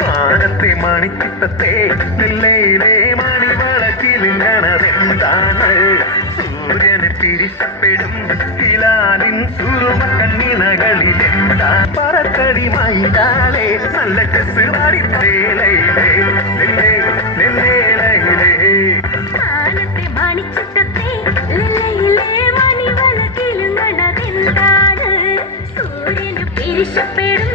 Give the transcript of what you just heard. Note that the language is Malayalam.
മാനത്തെ മണിച്ചിത്തത്തെ നെല്ലയിലെ മണിവളക്കിലിങ്ങണതെന്താണ് സൂര്യന് പിരിശപ്പെടും ഹിലാലിൻ സുറുമക്കണ്ണിണകളിലെന്താ പറക്കടി മൈതാളെ നല്ല ഡ്രസ് മാറി നെല്ലയിലെ മാനത്തെ മണിച്ചിത്തത്തെ നെല്ലയിലെ മണിവളക്കിലിങ്ങണതെന്താണ് സൂര്യന് പിരിശപ്പെടും